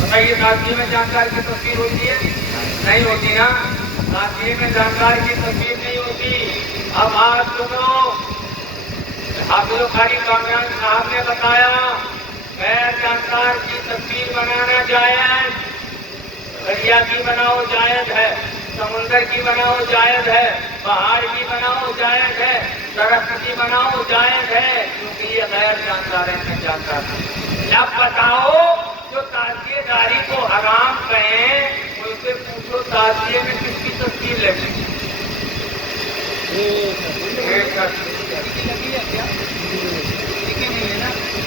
بتائیے تعزیے میں جانکار کی تصویر ہوتی ہے؟ نہیں ہوتی نا، تعزیے میں جانکار کی تصویر نہیں ہوتی۔ اب آپ سنو، حافظ قاری کامران صاحب نے بتایا غیر جانکار کی تصویر بنانا جائز، دریا کی بناؤ جائز ہے، سمندر کی بناؤ جائز ہے، پہاڑ کی بناؤ جائز ہے، درخت کی بناؤ جائز ہے، کیونکہ یہ غیر جانکار ہے، جانکار ہے۔ اب بتاؤ جو تعزیے داری کو حرام کہیں ان سے پوچھو تعزیے میں کس کی تصویر لگی؟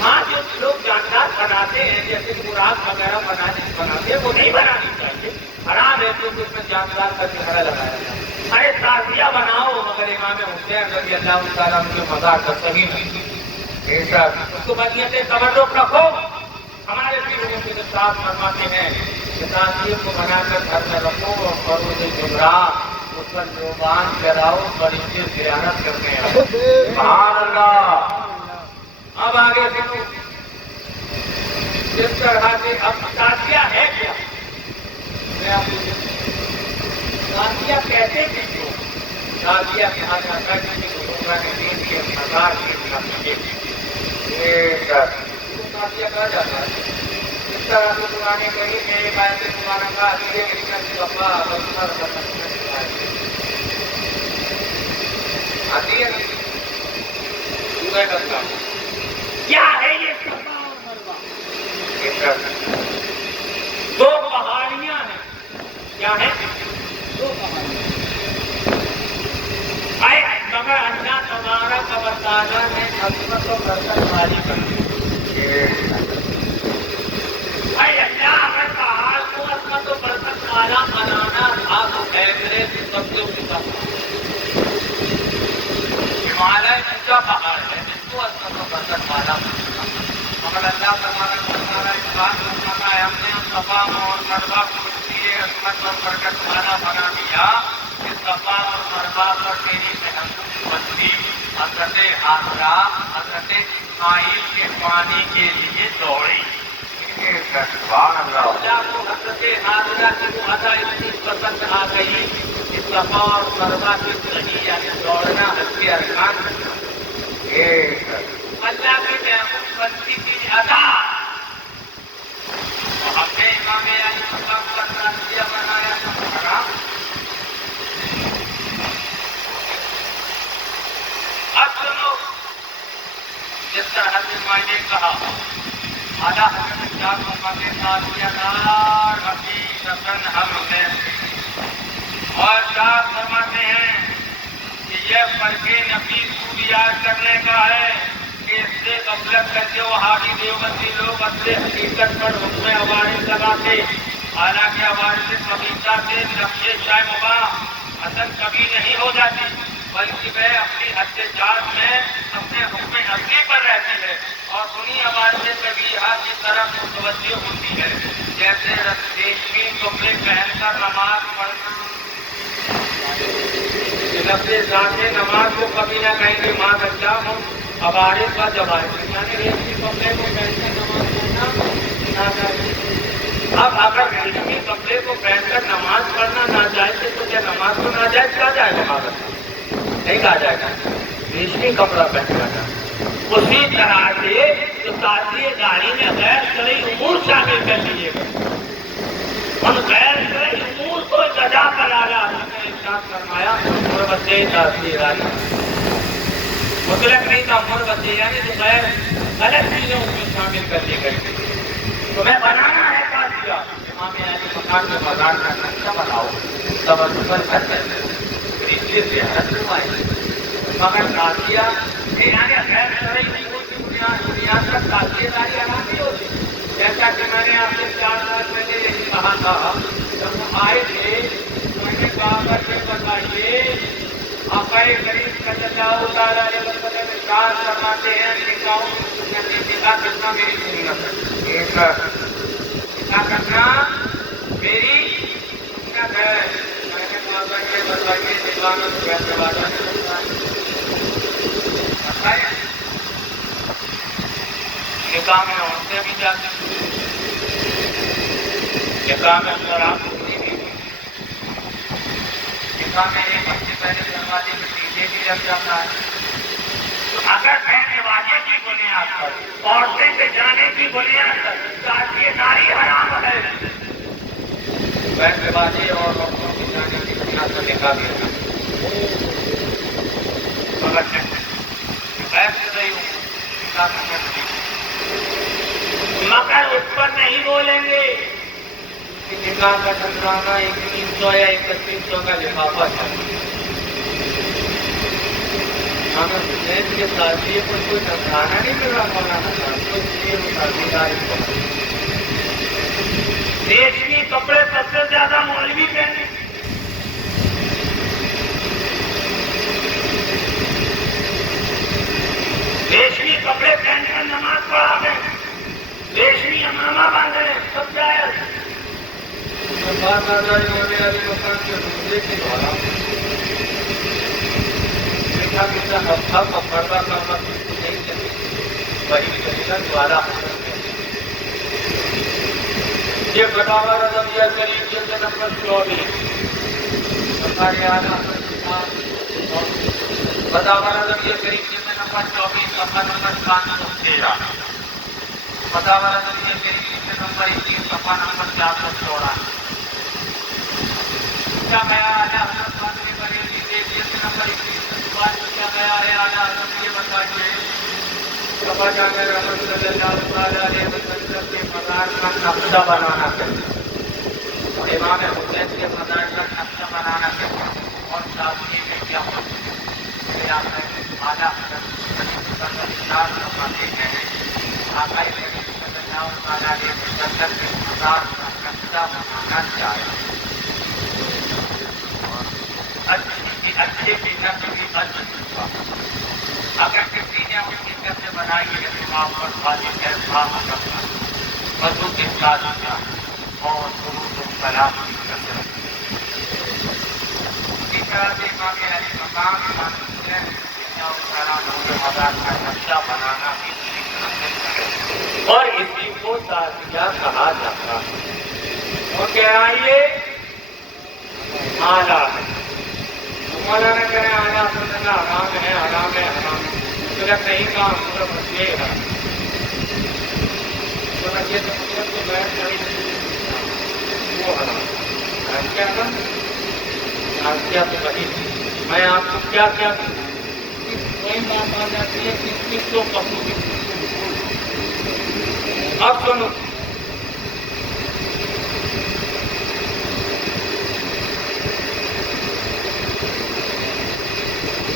ہاں جو لوگ جانکار بناتے ہیں جیسے خوراک وغیرہ بناتے ہیں وہ نہیں بنانی چاہیے، حرام ہے کیونکہ اس میں جانکار کا چہرہ لگایا جائے۔ ارے تعزیہ بناؤ مگر امام حسین رضی اللہ تعالیٰ ان کے مزار کا صحیح نہیں، اس کو بنیت تبرک رکھو۔ ہمارے پیروں کے ساتھ فرماتے ہیں کہ تعزیے کو بنا کر گھر میں رکھو اور فروغ گمراہ اس پر زبان چلاؤ، فرشتے زیارت کرنے آؤ۔ سبحان اللہ۔ اب آگے سنو، جس طرح سے اب تعزیہ ہے کیا؟ میں آپ کو تعزیہ کہتے کس کو؟ تعزیہ کہا جاتا ہے کہ لوگوں نے دین کے مزار کے تعزیہ کہا جاتا ہے۔ اس طرح سے قرآن کریم میں ایک آیت مبارکہ آتی ہے کہ آتی ہے کیا ہے یہ صفا اور مروا؟ دو پہاڑیاں ہیں، کیا ہے؟ دو پہاڑیاں۔ مگر اللہ تبارک و تعالیٰ نے عظمت و برکت والی بنائی۔ اللہ اگر پہاڑ کو عظمت و برکت والا بنانا تھا تو ایوریسٹ سب سے اونچا ہمالیہ اونچا پہاڑ ہے جس کو عظمت و برکت والا بنانا، مگر اللہ تبارک و تعالیٰ اس بات کو فرماتا ہے ہم نے صفا اور مروا کو اس لیے عظمت اور برکت والا بنا دیا کہ صفا اور مروا پر میری محبوب بچی حضرت حاجرہ حضرت اسماعیل کے پانی کے لیے دوڑی۔ سبحان اللہ۔ اللہ کو حضرت حاجرہ کی وہ ادا اتنی پسند آ گئی کہ صفا اور مروا کی صحیح یعنی دوڑنا حج کے ارکان بنا۔ اللہ کے محبوب بچی کی ادا ہم نے امام علی مقام پر تعزیہ بنایا تو حرام۔ اب سنو، جس طرح حضرت نے کہا اعلیٰ حضرت کیا فرماتے تعزیہ دار حقیقتاً ہم ہیں، اور کیا فرماتے ہیں کہ یہ فرق نفیس کو یاد کرنے کا ہے کہ اس سے غفلت کرتے وہابی دیوبندی لوگ اصل حقیقت پر حکم عوارض لگاتے، حالانکہ عوارض فقیقہ سے نقش شائع مباح اصل کبھی نہیں ہو جاتی بلکہ وہ اپنی احتجاج میں اپنے حکم اصلی پر رہتی ہے اور انہی عوارض طبیعہ کی طرف متوجہ ہوتی ہے، جیسے ریشمی کپڑے پہن کر نماز پڑھنا۔ لفظ ذات نماز کو کبھی نہ کہیں گے ماں بچہ ہوں عوارض کا جواب، یعنی ریشمی کپڑے کو پہن کر نماز پڑھنا ناجائز۔ اب اگر ریشمی کپڑے کو پہن کر نماز پڑھنا ناجائز ہے تو کیا نماز کو ناجائز کہا جائے گا؟ نہیں کہا جائے گا، ریشمی کپڑا پہننا تھا۔ اسی طرح سے جو تعزیہ داری میں غیر شرعی امور شامل کر لیے گئے، ان غیر شرعی امور کو سزا پر اعلیٰ نے ارشاد فرمایا مربت تعزیہ داری مطلق نہیں تھا، مربت یعنی جو غیر غلط چیزیں اس میں شامل کر لی گئی۔ تمہیں بنانا ہے تعزیہ، امام علی مقام کے مزار کا نقشہ بناؤ، تبرک کر مگر تعزیہ یعنی غیر شرعی امور کی بنیاد پر تعزیہ داری حرام نہیں ہوتی۔ جیسا کہ میں نے آپ سے 4 سال پہلے یہی کہا تھا، جب وہ آئے تھے میں نے کہا کر بتائیے آقا کریم صلی اللہ تعالیٰ علیہ وسلم ارشاد فرماتے ہیں نکاحوں کی سنت نکاح کرنا میری سنت ہے، نکاح کرنا میری سنت ہے۔ میں نے کہا کر کے بتائیے نکاح میں کیسے باتیں نکاح میں عورتیں بھی جاتی نکاح میں شراب پوری بھی ہوئی، نکاح میں ایک ہفتے پہلے دروازے میں ڈیجے بھی رکھ جاتا ہے. تو اگر بہن رواجے کی بنیاد پر عورتیں پہ جانے کی بنیاد پر شادی ناری حرام ہے، بہن رواجے اور عورتوں پہ جانے کی بنیاد پر نکاح بھی حرام ہے. مگر مگر اس پر نہیں بولیں گے کہ نکاح کا ٹھکرانا 2100 یا 3100 کا لفافہ چاہیے. سنیت کے ساتھی پر کوئی ٹھکرانا نہیں مل رہا مولانا صاحب، کچھ یہ متعدداری. ریشمی کپڑے سب سے زیادہ مولوی پہنے، ریشمی کپڑے پہن کر نماز پڑھا گئے، ریشمی امامہ باندھے، سب جائز. مکان کے روزے کے دوارا میٹھا میٹھا ہفتہ پردہ کرنا بالکل نہیں چلے، وہی چلے گا دوارا. یہ فتاوی رضویہ شریف جلد نمبر 24 ہمارے اعلیٰ فتاوی رضویہ شریف جلد نمبر 24 صفحہ نمبر 513، فتاوی رضویہ شریف جلد نمبر 21 صفحہ نمبر 414. کیا معیار اعلیٰ حضرت قادری بریلوی کے جلد نمبر 21 بات کیا معیار ہے اعلیٰ حضرت یہ بتائیے. صفحہ جامع رحمۃ اللہ تعالیٰ علیہ وسلم کے مزار کا نقشہ بنانا چاہیے، اور امام حسین کے مزار کا نقشہ بنانا چاہیے. اور شادی میں کیا اعلیٰ حضرت فرماتے ہیں آقا صلی اللہ علیہ وسلم کے مزار کا نقشہ بنانا چاہیے. اچھے کی نقل کی اچھی، اگر کسی نے اپنی نقل بنائی ہے تو آپ پر خالی احساس کرنا، وضو کے ساتھ کیا اور درود و سلام کی کثرت. اسی طرح سے امام علی مقام امام حسین مزار کا نقشہ بنانا بھی اسی طرح سے ہے، اور اسی کو تعزیہ کہا جاتا ہے. اور کہنا یہ اعلیٰ ہے. مولانا کہہ رہے ہیں اعلیٰ سننا حرام ہے، حرام ہے، حرام ہے. صرف نہیں کہا صرف یہ ہے. یہ تو مطلب تو بیٹھ نہیں وہ حرام کیا تھا کیا تو وہی. میں آپ کو کیا کیا کوئی بات آ جاتی ہے کس کس کو کہوں. اب سنو،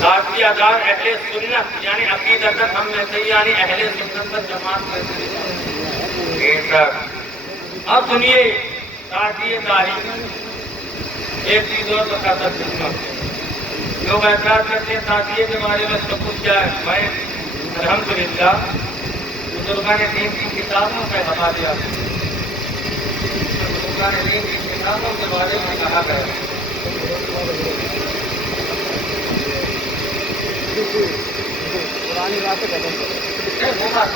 ساتھی اذان اہل سنت یعنی عقیدت ہم میں سے یعنی اہل سنت پر جماعت میں سے. اب سنیے ساتھی داری ایک چیز اور بتاتا چلوں. لوگ اعتراض کرتے ہیں ساتھی کے بارے میں سب کچھ کیا ہے. میں الحمدللہ بزرگان دین کی کتابوں سے بتا دیا، بزرگان دین کی کتابوں کے بارے میں کہا گیا. پرانی باتیں کہتے ہیں وہ بات